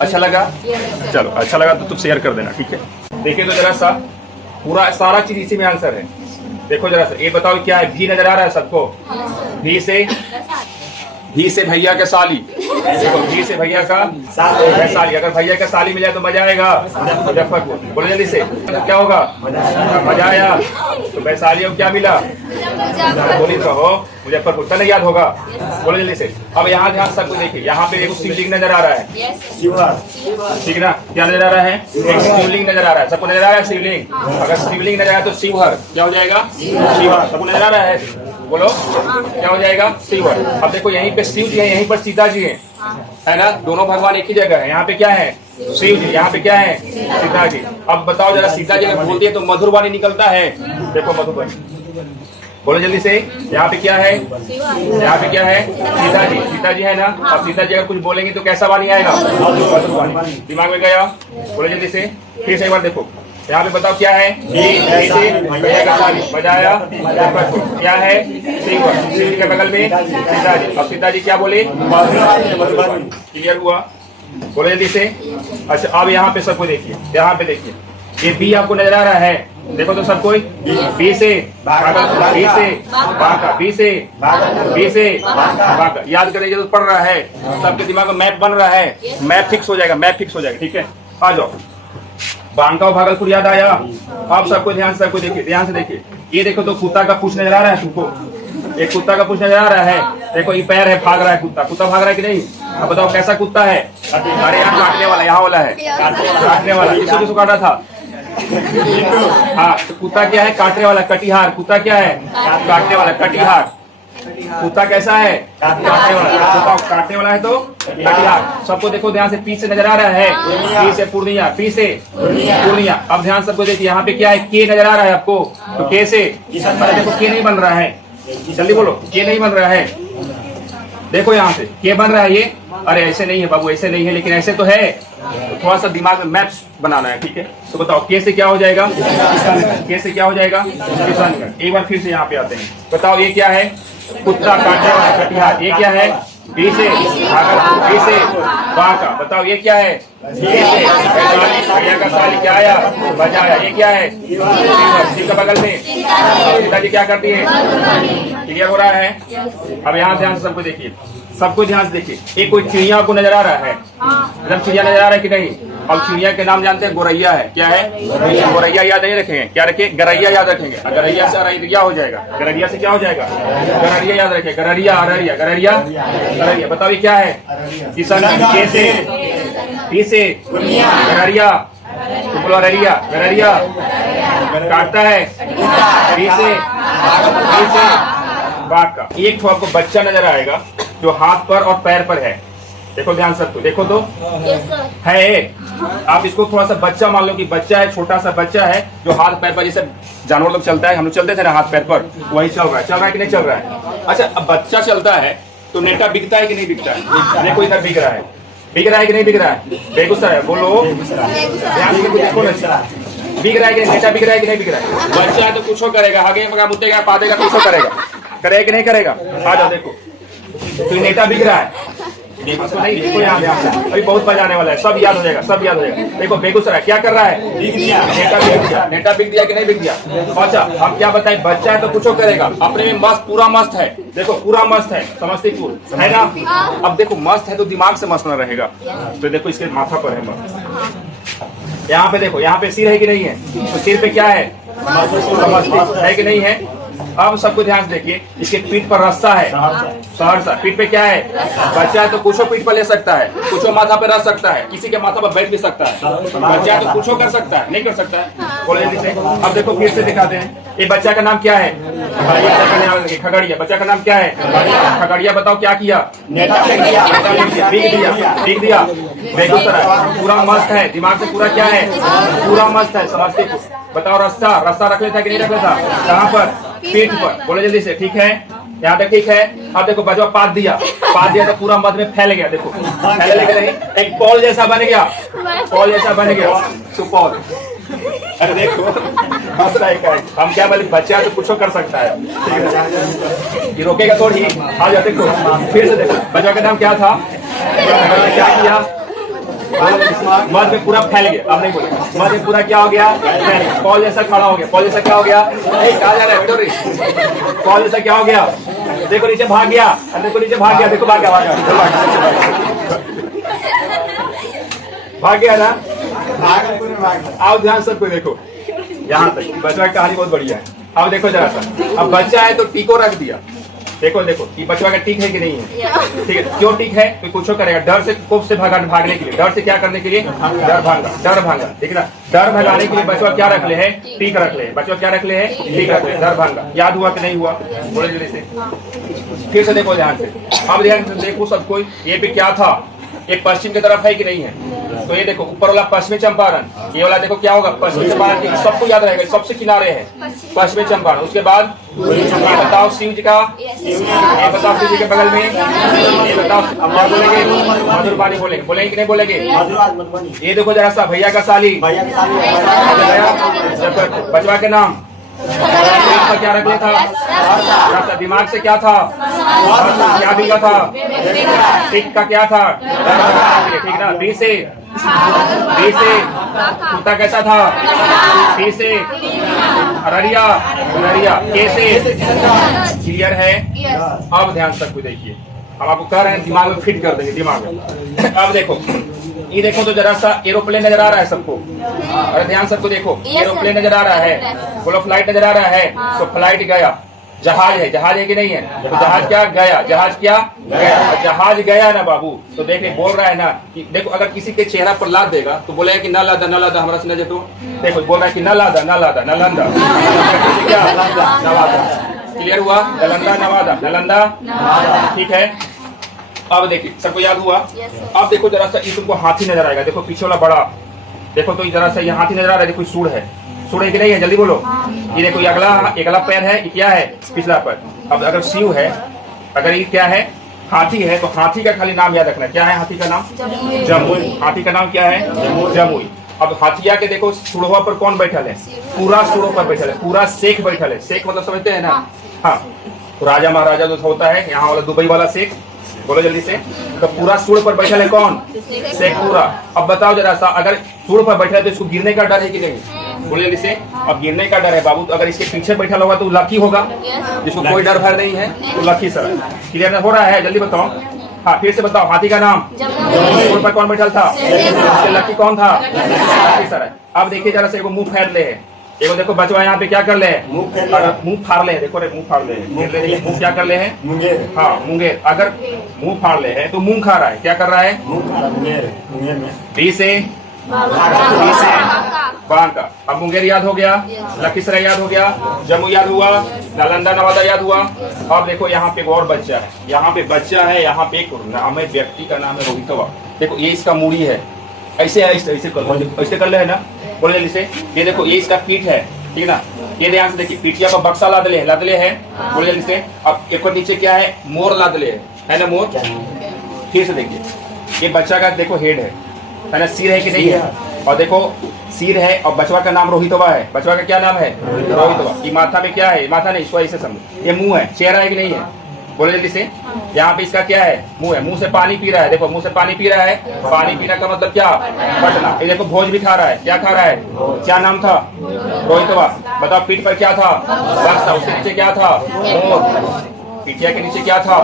अच्छा लगा? चलो अच्छा लगा तो तुम शेयर कर देना, ठीक है। देखिए तो जरा सा पूरा सारा चीज इसी में आंसर है। देखो जरा सा, ये बताओ क्या है? भी नजर आ रहा है सबको? भी से भैया का साली। देखो भी से भैया का साली। अगर भैया का साली मिल जाए तो मजा आएगा। मुजफ्फरपुर, बोलो जल्दी से। तो क्या होगा? मजा आया। तो वैशाली को क्या मिला? बोली तो हो मुजफ्फरपुर, तने याद होगा। बोलो जल्दी से। अब यहाँ ध्यान सबको देखिए, यहाँ पे एक शिवलिंग नजर आ रहा है, ठीक ना? क्या नजर आ रहा है? एक शिवलिंग नजर आ रहा है। सबको नजर आ रहा है शिवलिंग? अगर शिवलिंग नजर आया तो शिवहर क्या हो जाएगा? शिवहर। सबको नजर आ रहा है? बोलो क्या हो जाएगा? शिवहर। अब देखो यहीं पे शिव जी है, यहीं पर सीता जी है ना? दोनों भगवान एक ही जगह है। यहाँ पे क्या है? शिव जी। यहाँ पे क्या है? सीता जी। अब बताओ जरा, सीता जी अगर बोलती है तो मधुर वाणी निकलता है। देखो मधुर वाणी, बोलो जल्दी से। यहाँ पे क्या है? यहाँ पे क्या है? सीता जी। सीता जी है ना? अब सीता जी अगर कुछ बोलेंगे तो कैसा वाणी आएगा? मधुर वाणी। दिमाग में गया? बोलो जल्दी से। फिर से एक बार देखो, यहाँ पे बताओ क्या है? बजाया क्या है? शिव जी के बगल में सीता जी। अब सीता जी क्या बोले? क्लियर हुआ? बोलो जल्दी से। अच्छा अब यहाँ पे सबको देखिए, यहाँ पे देखिए, ये बी आपको नजर आ रहा है? देखो तो सबको, बी से बाका। याद करेंगे तो पढ़ रहा है, सबके दिमाग में मैप बन रहा है, मैप फिक्स हो जाएगा, मैप फिक्स हो जाएगा, ठीक है। आ जाओ, बांका और भागलपुर याद आया? आप सबको ध्यान से देखिए, ध्यान से देखिए। ये देखो तो कुत्ता का पूंछ नजर आ रहा है तुमको? एक कुत्ता का पूंछ नजर आ रहा है। देखो ये पैर है, भाग रहा है कुत्ता। कुत्ता भाग रहा है कि नहीं? अब बताओ कैसा कुत्ता है? अरे यहाँ काटने वाला, यहाँ वाला है काटने वाला। किसको काटा था? हाँ, तो कुत्ता क्या है? काटने वाला, कटिहार। कुत्ता क्या है? काटने वाला, कटिहार। कुत्ता कैसा है? काटने वाला। काटने वाला है तो कटिहार। सबको देखो ध्यान से, पी से नजर आ रहा है? पी से पूर्णिया, पी से पूर्णिया। अब ध्यान सबको देखिए, यहाँ पे क्या है? के नजर आ रहा है आपको? तो के से देखो, के नहीं बन रहा है। जल्दी बोलो, के नहीं बन रहा है। देखो यहाँ से के बन रहा है ये। अरे ऐसे नहीं है बाबू, ऐसे नहीं है, लेकिन ऐसे तो है। तो थोड़ा सा दिमाग में मैप्स बनाना है, ठीक है। तो बताओ के से क्या हो जाएगा? के से क्या हो जाएगा? किशनगढ़। एक बार फिर से यहाँ पे आते हैं। बताओ ये क्या है? कुत्ता काटने वाला, कटिहार। ये क्या है? बी से भागलपुर, बी से बांका। बताओ ये क्या है? भैया का साली क्या आया? बजाया। ये क्या है? सी के बगल में सीता जी क्या करती है? क्लियर हो रहा है? अब यहाँ ध्यान से सबको देखिए, सबको ध्यान से देखिए। एक कोई चिड़िया को नजर आ रहा है? मतलब चिड़िया नजर आ रहा है कि नहीं? अब चिड़िया के नाम जानते हैं? गोरैया है। क्या है? गोरैया याद नहीं रखेंगे? क्या रखे? गरैया याद रखेंगे। गरैया से अररिया हो जाएगा। गरैया से क्या हो जाएगा? गररिया याद रखें। गररिया, अररिया, गररिया, अररिया। बताओ ये क्या है? किशनगढ़। के से, पी से गररिया, बोलो अररिया, गररिया। काटता है पी से बाका। एक तो आपको बच्चा नजर आएगा जो हाथ पर और पैर पर है। देखो ध्यान से, देखो तो है। आप इसको थोड़ा सा बच्चा मान लो कि बच्चा है, छोटा सा बच्चा है जो हाथ पैर पर, जैसे जानवर लोग चलता है, हम लोग चलते थे ना हाथ पैर पर, वही चल रहा है कि नहीं चल रहा है? अच्छा, अब बच्चा चलता है तो नेटा बिकता है कि नहीं बिकता है? देखो इधर बिक रहा है, बिक रहा है कि नहीं बिक रहा है? बेगूसराय, बोलो ध्यान से देखो ना, बिक रहा है कि नेटा बिक रहा है कि नहीं बिक रहा है? बच्चा है तो कुछ करेगा, हगेगा, मुतेगा, पादेगा, कुछ करेगा कि नहीं करेगा? आ जाओ देखो, तो नेटा बिक रहा है। देखो नहीं, देखो यहाँ अभी बहुत बजाने वाला है, सब याद हो जाएगा, सब याद हो जाएगा। देखो बेगूसराय क्या कर रहा है? बिक दिया, नेटा बिक दिया। नेटा बिक दिया कि नहीं बिक दिया? अच्छा हम क्या बताएं, बच्चा है तो कुछ करेगा, अपने में मस्त, पूरा मस्त है। देखो पूरा मस्त है, समस्तीपुर है ना? अब देखो मस्त है तो दिमाग से मस्त न रहेगा, तो देखो इसके माथा पर है मस्त। यहाँ पे देखो, यहाँ पे सिर है कि नहीं है? तो सिर पे क्या है? है कि नहीं है? अब सबको ध्यान से देखिए, इसके पीठ पर रस्सा है, सहरसा। पीठ पे क्या है? बच्चा है तो कुछो पीठ पर ले सकता है, कुछो माथा पे रख सकता है, किसी के माथा पर बैठ भी सकता है। बच्चा है तो कुछो कर सकता है, नहीं कर सकता है? बोले जल्दी से। अब देखो फिर से दिखाते हैं, ये बच्चा का नाम क्या है? खगड़िया। बच्चा का नाम क्या है? खगड़िया। बताओ क्या किया? बिक दिया। बेगूसराय पूरा मस्त है, दिमाग से पूरा क्या है? पूरा मस्त है, समस्तीपुर। बताओ रस्सा, रस्सा रख लेता कि नहीं रख लेता? कहाँ पर? पीठ पर। बोले जल्दी से, ठीक है? यहाँ तक ठीक है? अब देखो बजवा पाद दिया तो पूरा मध में फैल गया। देखो फैलने के नहीं, एक पॉल जैसा बन गया, पॉल जैसा बन गया, सुपॉल। अरे देखो हंस रहा है, हम क्या बोले, बच्चा तो कुछ कर सकता है, ये रोकेगा थोड़ी। आ जाओ देखो फिर से, देखो बजवा का नाम क्या था? क्या किया? मध्य में पूरा फैल गया। अब नहीं बोले, मध्य में पूरा क्या हो गया, फैल गया। पॉल जैसा खड़ा हो गया। पॉल जैसा क्या हो गया, कहा जा रहा है बेटोरी, पॉल जैसा क्या हो गया, देखो नीचे भाग गया, देखो नीचे भाग गया, देखो भाग गया, भाग गया ना। आओ ध्यान सबको देखो, यहाँ तक बचवा की कहानी बहुत बढ़िया है। अब देखो जरा सा, अब बच्चा है तो टीको रख दिया। देखो देखो कि बचवा का टीक है कि नहीं है, ठीक है। क्यों टीक है, कोई कुछ करेगा, डर से कोप से भागने के लिए, डर से क्या करने के लिए, डर भांगा, ठीक है ना। डर भगाने के लिए बचवा क्या रख ले है, टीक रख ले। बचवा क्या रख ले है, टीक रख ले, डर भांगा। याद हुआ कि नहीं हुआ, बोले जल्दी से। फिर से देखो ध्यान से, अब ध्यान से देखो सबको, ये पे क्या था, ये पश्चिम की तरफ है कि नहीं है। तो ये देखो ऊपर वाला पश्चिमी चंपारण, ये वाला देखो क्या होगा, पश्चिमी चंपारण। सबको याद रहेगा, सबसे किनारे है पश्चिमी चंपारण। उसके बाद ये बताओ शिव जी का, ये बताओ शिव जी के बगल में, ये बताओ अब क्या बोलेंगे, मधुरवाणी बोलेंगे, बोलेंगे कि नहीं बोलेंगे। ये देखो जरा सा, भैया का साली, बचवा के नाम क्या रख लिया था, दिमाग से क्या था, क्या दिखा था, टिक का क्या था, ठीक ना। बी से कुत्ता कैसा था, सी से अररिया, कैसे, क्लियर है। अब ध्यान सबको देखिए, हम आपको कह रहे हैं दिमाग में फिट कर देंगे, दिमाग में। अब देखो, ये देखो तो जरा सा एरोप्लेन नजर आ रहा है सबको, अरे ध्यान सबको देखो, एरोप्लेन नजर आ रहा है, बोलो फ्लाइट नजर आ रहा है, तो फ्लाइट गया। जहाज है कि नहीं है, तो जहाज क्या गया, जहाज क्या गया, जहाज गया ना बाबू। तो देखे बोल रहा है ना कि देखो, अगर किसी के चेहरा पर लाद देगा तो बोलेगा कि न लादा हमारा से नजर। तो देखो बोल रहा है कि न लादा नलंदा, क्या नवादा, क्लियर हुआ, नलंदा, ठीक है। अब देखिए सबको याद हुआ। अब देखो जरा सा, ये तुमको हाथी नजर आएगा, देखो पीछे वाला बड़ा, देखो तो जरा सा ये हाथी नजर आ रहा है, देखो सूढ़ है कि नहीं है, जल्दी बोलो। ये देखो ये अगला पैर है, ये क्या है, पिछला पैर। अब अगर शिव है, अगर ये क्या है, हाथी है, तो हाथी का खाली नाम याद रखना, क्या है हाथी का नाम, जमुई। हाथी का नाम क्या है, जमुई। अब हाथिया के देखो सूढ़वा पर कौन बैठल है, पूरा सूढ़ों पर बैठल है, पूरा शेख बैठल है। शेख मतलब समझते हैं ना, हाँ, तो राजा महाराजा जो होता है, यहाँ वाला दुबई वाला शेख, बोलो जल्दी से। तो पूरा सूढ़ पर बैठल है कौन, शेख पूरा। अब बताओ जरा सा, अगर सूढ़ पर बैठा है तो इसको गिरने का डर है कि नहीं, बोलो जल्दी से। अब गिरने का डर है बाबू, तो अगर इसके पीछे बैठा होगा तो लकी होगा, जिसको कोई डर भर नहीं है तो लकी सर। क्लियर हो रहा है, जल्दी बताओ। हाँ फिर से बताओ, हाथी का नाम, सूढ़ पर कौन बैठल था, लकी कौन था, लकी सर। अब देखिए जरा से, मुंह फेर ले है, देखो देखो बचवा यहाँ पे क्या कर ले, मुंह फाड़ ले, देखो रे मुंह फाड़ ले, मुंह क्या कर ले है, हाँ मुंगेर। अगर मुंह फाड़ ले है तो मुंह खा रहा है, क्या कर रहा है, बी से बांका। अब मुंगेर याद हो गया, लखीसराय याद हो गया, जम्मू याद हुआ, नालंदा नवादा याद हुआ। अब देखो यहाँ पे एक और बच्चा है, यहाँ पे बच्चा है, यहाँ पे एक नाम है, व्यक्ति का नाम है रोहितवा। देखो ये इसका मूड़ी है, ऐसे ऐसे कर ले है ना, बोले जल्दी से। ये देखो ये इसका पीठ है, ठीक ना। ये ध्यान से देखिए, पीठिया पर बक्सा लादले है, बोले जल्दी से। अब एक और नीचे क्या है, मोर लादले है ना, मोर। फिर से देखिए, ये बच्चा का देखो हेड है ना, सिर है कि नहीं है, और देखो सिर है, और बचवा का नाम रोहितवा है। बचवा का क्या नाम है, रोहितवा। ये माथा में क्या है, माथा नहीं, इसको ऐसे समझो, ये मुंह है, चेहरा है कि नहीं है, बोले जल्दी से। यहाँ पे इसका क्या है, मुंह है, मुंह से पानी पी रहा है, देखो मुंह से पानी पी रहा है। पानी पीना का मतलब क्या, पटना। ये देखो भोज भी खा रहा है, क्या खा रहा है, क्या नाम था, रोहितवा। बताओ पीठ पर क्या था, बक्सा, उसके नीचे क्या था, मोर। पीठिया के नीचे क्या था,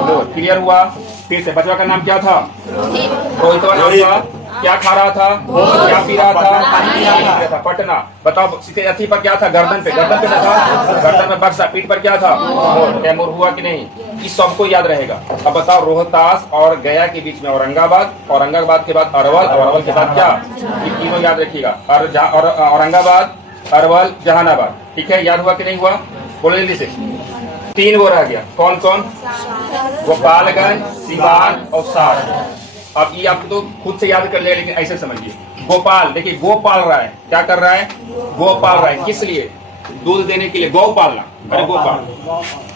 मोर। क्लियर हुआ। फिर से बचवा का नाम क्या था, रोहितवा नाम था। क्या खा रहा था, क्या पी रहा था, पानी पी रहा था, पटना। बताओ अथी पर क्या था, गर्दन पे था, गर्दन में बक्सा, पीठ पर क्या था, मोर। मोर हुआ कि नहीं, इस सबको याद रहेगा। अब बताओ रोहतास और गया के बीच में औरंगाबाद, औरंगाबाद के बाद अरवल, और अरवल के बाद क्या, ये तीनों याद रखिएगा। औरंगाबाद, अरवल, जहानाबाद, ठीक है। याद हुआ कि नहीं हुआ, बोलो जल्दी से। 3 वो रह गया, कौन कौन, गोपालगंज, सिवान और सारण। अब ये आप तो खुद से याद कर ले, लेकिन ऐसे समझिए। गोपाल, देखिए गो पाल रहा है, क्या कर रहा है, गो पाल रहा है, किस लिए, दूध देने के लिए, गौ पालना, अरे गोपाल,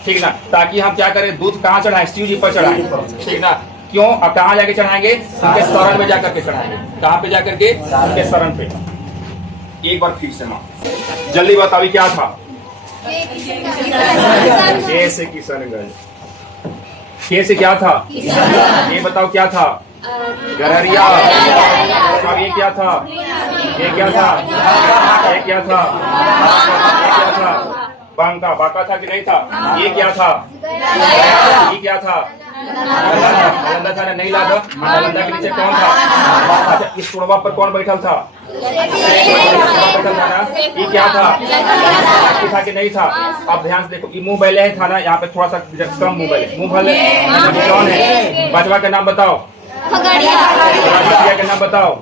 ठीक ना। ताकि हम क्या करें, दूध कहाँ चढ़ाएं, शिव जी पर चढ़ाएं, ठीक ना। क्यों, अब कहाँ जाके चढ़ाएंगे, उनके शरण में जाकर के चढ़ाएंगे। कहाँ पे जाकर के, उनके शरण पे। एक बार फिर से माँ जल्दी बताओ क्या था, जैसे किशनगंज, कैसे क्या था, ये बताओ क्या था, गररिया। अब ये क्या था? ये क्या था? ये क्या था? ये क्या था? बांका, बांका था कि नहीं था? ये क्या था? ये क्या था? नालंदा था ना? नहीं लादा। नालंदा के नीचे कौन था? अच्छा, इस कुड़वा पर कौन बैठल था? बैठल था ना? ये क्या था? था कि नहीं था? अब ध्यान से देखो, ये मुंह बैले था ना, यहाँ पे थोड़ा सा कम मुंह बैले, मुंह भले कौन है? बचवा का नाम बताओ। का नाम बताओ।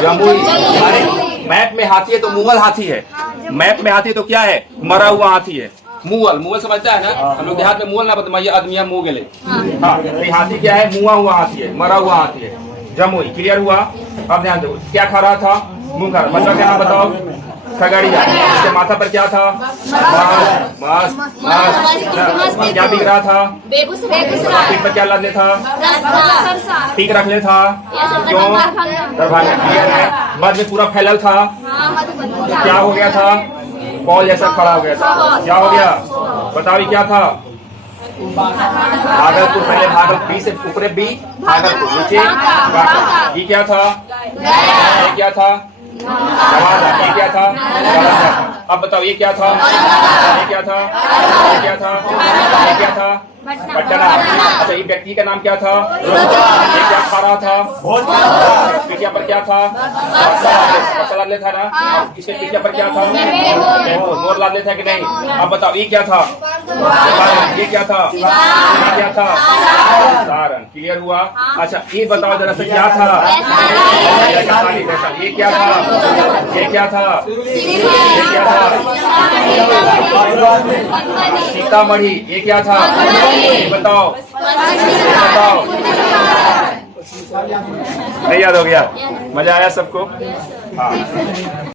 जमुई। मैप में हाथी है तो मुगल हाथी है, मैप में हाथी तो क्या है? मरा हुआ हाथी है। मुगल, मुगल समझता है ना? हम लोग देहात में मुगल ना बता, ये आदमिया मुँह गले। हाँ, तो हाथी क्या है? मुआ हुआ हाथी है, मरा हुआ हाथी है। जमुई क्लियर हुआ। अब ध्यान दो, क्या खा रहा था? मुंह खा रहा। बच्चा का नाम बताओ। खगड़िया। इसके माथा पर क्या था? मास्क। मास्क क्या बिक रहा था? पीठ पर क्या लादने था? पीक रखने था। क्यों? दरबार क्लियर है। मध में पूरा फैलल था, क्या हो गया था? बॉल जैसा खड़ा हो गया था। क्या हो गया? बताओ ये क्या था? भागलपुर, पहले भागलपुर, बी से ऊपरे बी, भागलपुर नीचे बांका। ये क्या था? ये क्या था? ये क्या था? अब बताओ ये क्या था? ये क्या था? ये क्या था? ये क्या था? पटना। अच्छा, ये व्यक्ति का नाम क्या था? ये क्या खा रहा था? पीठिया पर क्या था? मसाला ले था ना? इसके पीठिया पर क्या था? मोर लाद लेता कि नहीं? अब बताओ ये क्या था? ये क्या था? ये क्या था? सारन। क्लियर हुआ। अच्छा, ये बताओ जरा से क्या था? ये क्या था? ये क्या था? ये क्या था? सीतामढ़ी। ये क्या था? ये बताओ। बताओ। नहीं याद हो गया? मजा आया सबको? हाँ।